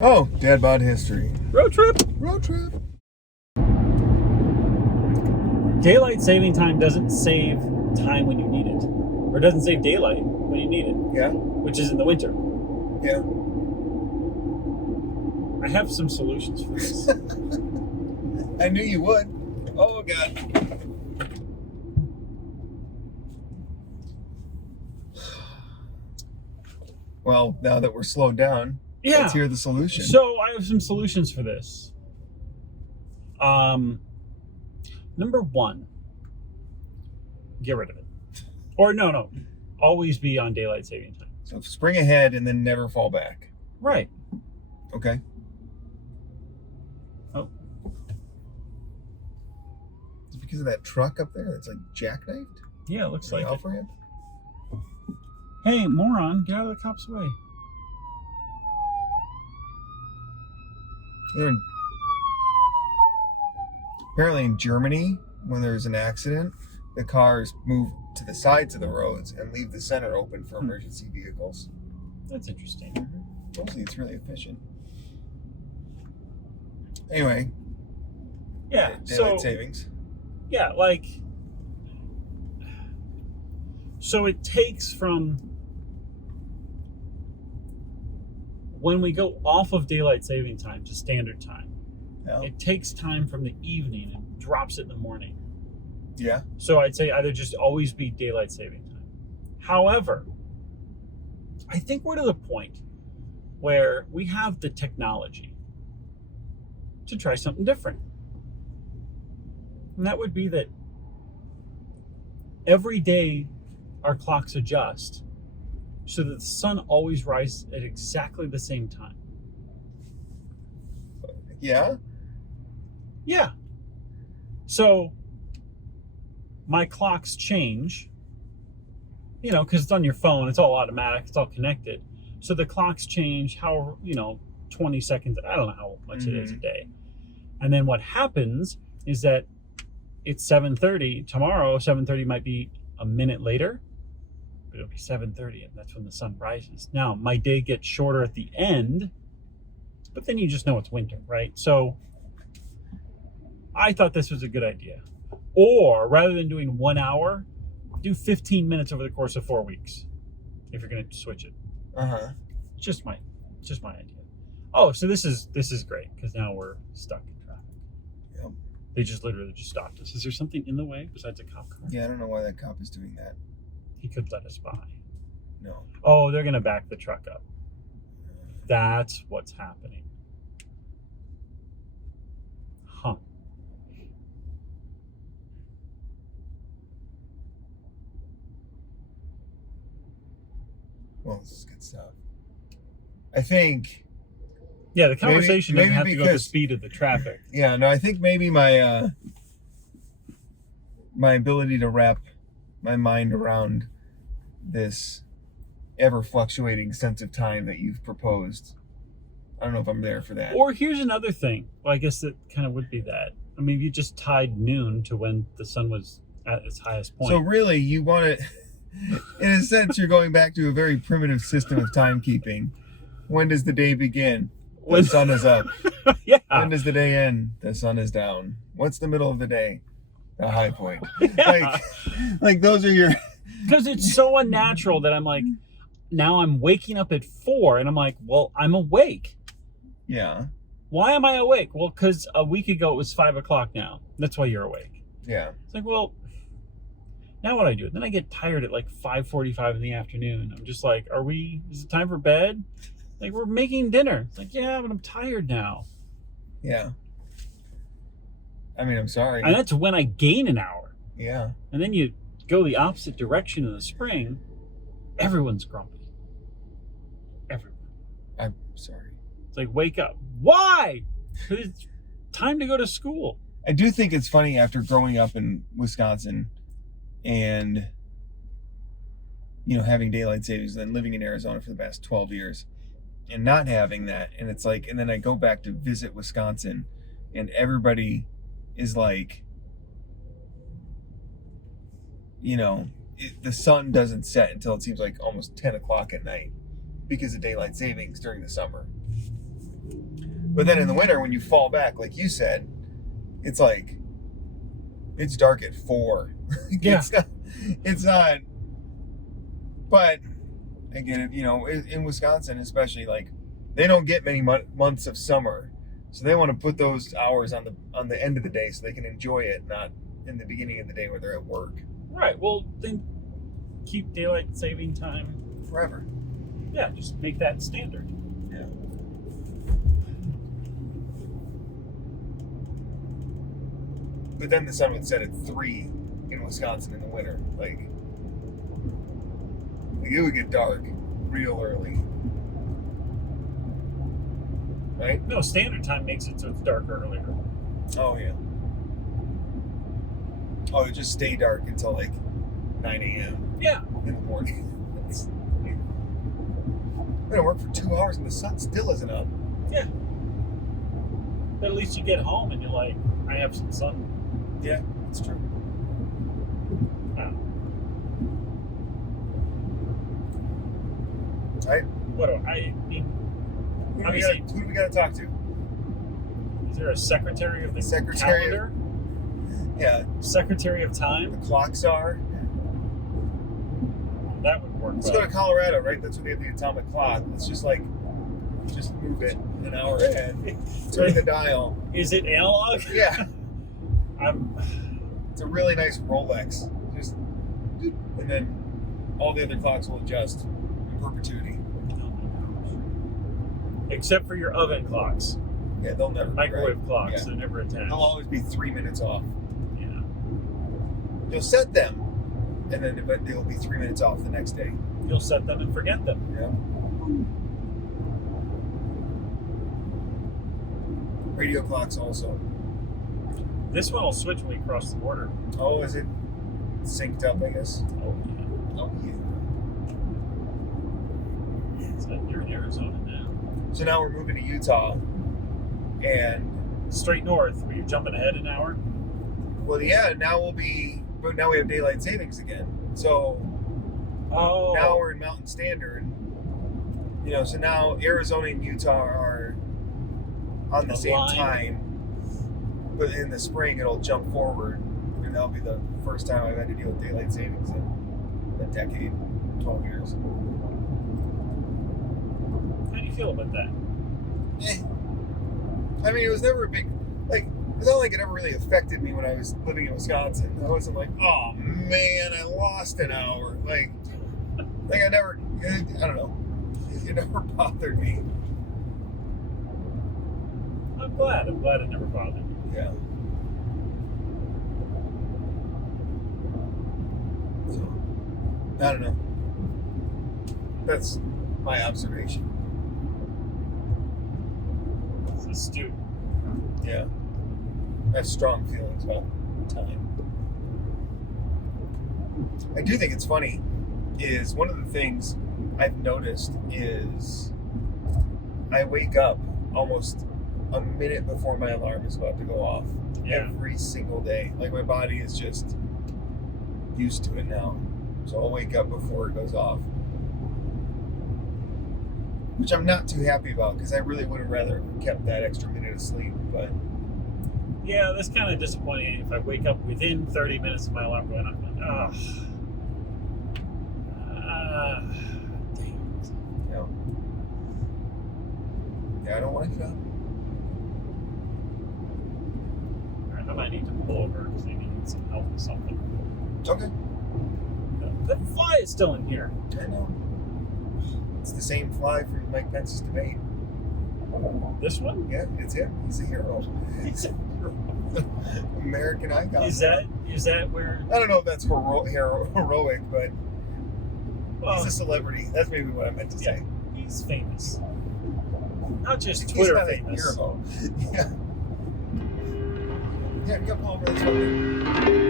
Oh, dad bod history. Road trip. Road trip. Daylight saving time doesn't save time when you need it. Or doesn't save daylight when you need it. Yeah. Which is in the winter. Yeah. I have some solutions for this. I knew you would. Oh, God. Well, now that we're slowed down, Yeah. let's hear the solution. So I have some solutions for this. Number one, get rid of it. Or no. Always be on daylight saving time. So spring ahead and then never fall back. Right. Okay. Oh. Is it because of that truck up there that's like jackknifed? Yeah, it looks like it. For him? Hey, moron, get out of the cop's way. Apparently in Germany, when there's an accident, the cars move to the sides of the roads and leave the center open for emergency vehicles. That's interesting. Mostly it's really efficient. Anyway. Yeah, daylight savings. Yeah, so it takes from when we go off of daylight saving time to standard time. Yeah. It takes time from the evening and drops it in the morning. Yeah. So I'd say either just always be daylight saving time. However, I think we're to the point where we have the technology to try something different. And that would be that every day our clocks adjust so that the sun always rises at exactly the same time. Yeah? Yeah. So my clocks change, because it's on your phone, it's all automatic, it's all connected. So the clocks change however, 20 seconds, I don't know how much it is a day. And then what happens is that it's 7:30. Tomorrow, 7:30 might be a minute later, but it'll be 7:30, and that's when the sun rises. Now, my day gets shorter at the end, but then you just know it's winter, right? So I thought this was a good idea. Or rather than doing 1 hour, do 15 minutes over the course of 4 weeks if you're going to switch it. Just my idea. Oh, so this is great because now we're stuck in traffic. Yep. They just literally just stopped us. Is there something in the way besides a cop car? Yeah, I don't know why that cop is doing that. He could let us by. No. Oh, they're going to back the truck up. That's what's happening. Huh. Well, this is good stuff. I think. Yeah, the conversation doesn't have to go at the speed of the traffic. Yeah, no, I think maybe my my ability to wrap my mind around this ever fluctuating sense of time that you've proposed. I don't know if I'm there for that. Or here's another thing. Well, I guess that kind of would be that. I mean, you just tied noon to when the sun was at its highest point. So really, you want to, in a sense, you're going back to a very primitive system of timekeeping. When does the day begin? The sun is up. Yeah. When does the day end? The sun is down. What's the middle of the day? The high point. Yeah. Like those are your... Because it's so unnatural that I'm like, now I'm waking up at 4 and I'm like, well, I'm awake. Yeah. Why am I awake? Well, because a week ago it was 5 o'clock now. That's why you're awake. Yeah. It's like, well, now what do I do? Then I get tired at like 5:45 in the afternoon. I'm just like, is it time for bed? Like, we're making dinner. It's like, yeah, but I'm tired now. Yeah. I mean, I'm sorry. And that's when I gain an hour. Yeah. And then you go the opposite direction in the spring, everyone's grumpy. Everyone. I'm sorry. It's like, wake up. Why? Because it's time to go to school. I do think it's funny after growing up in Wisconsin and, having daylight savings and then living in Arizona for the past 12 years and not having that. And it's like, and then I go back to visit Wisconsin and everybody is like, the sun doesn't set until it seems like almost 10 o'clock at night because of daylight savings during the summer. But then in the winter, when you fall back, like you said, it's like it's dark at 4. Yeah. It's not. But again, you know, in Wisconsin, especially, like they don't get many months of summer, so they want to put those hours on the end of the day so they can enjoy it, not in the beginning of the day where they're at work. Right. Well, then keep daylight saving time Forever. Yeah, just make that standard. Yeah. But then the sun would set at 3 in Wisconsin in the winter. Like it would get dark real early. Right? No, standard time makes it so it's dark earlier. Oh, yeah. Oh, it just stay dark until like 9 a.m. Yeah. in the morning. We're going to work for 2 hours and the sun still isn't up. Yeah. But at least you get home and you're like, I have some sun. Yeah, that's true. Wow. Right? What do I mean? Who Obviously, do we got to talk to? is there a secretary of the Secretary calendar? Yeah, Secretary of the time? clocks are. That would work. Let's well. go to Colorado, right? That's where they have the atomic clock. Let's just move it an hour ahead. Turn the dial. Is it analog? Yeah. I'm. It's a really nice Rolex. Just, and then all the other clocks will adjust in perpetuity. Except for your oven clocks, Yeah, they'll never. microwave right? clocks, Yeah. they're never attached. They'll always be 3 minutes off. Yeah. You'll set them, and then but they'll be 3 minutes off the next day. You'll set them and forget them. Yeah. Radio clocks also. This one will switch when we cross the border. Oh, is it synced up? I guess. Oh yeah. Oh yeah. So you're in Arizona now. So now we're moving to Utah, and Straight north. Were you jumping ahead an hour? well, yeah. But now we have daylight savings again. So Oh. now we're in Mountain Standard. You know, so now Arizona and Utah are on the same Aligned. time. But in the spring, it'll jump forward, and that'll be the first time I've had to deal with daylight savings in a decade, 12 years. How do you feel about that? I mean, it was never a big, like, it's not like it ever really affected me when I was living in Wisconsin. I wasn't like, oh man, I lost an hour. Like I never, I don't know. It never bothered me. I'm glad it never bothered me. Yeah. So, I don't know. That's my observation. It's astute. Yeah. I have strong feelings about time. I do think it's funny is one of the things I've noticed is I wake up almost a minute before my alarm is about to go off every single day. Like my body is just used to it now. So I'll wake up before it goes off. Which I'm not too happy about because I really would have rather kept that extra minute of sleep. But Yeah, that's kind of disappointing. If I wake up within 30 minutes of my alarm going off, I'm like, dang it. you know, yeah, I don't want to get up. All right, I might need to pull over because maybe I need some help with something. Okay. The fly is still in here. I know. It's the same fly from Mike Pence's debate. This one? Yeah, it's him. He's a hero. American icon. Is that where? I don't know if that's heroic, but Well, he's a celebrity. That's maybe what I meant to say. he's famous. Not just He's Twitter not a famous. hero. Yeah. Yeah, you got pull over. That's fine.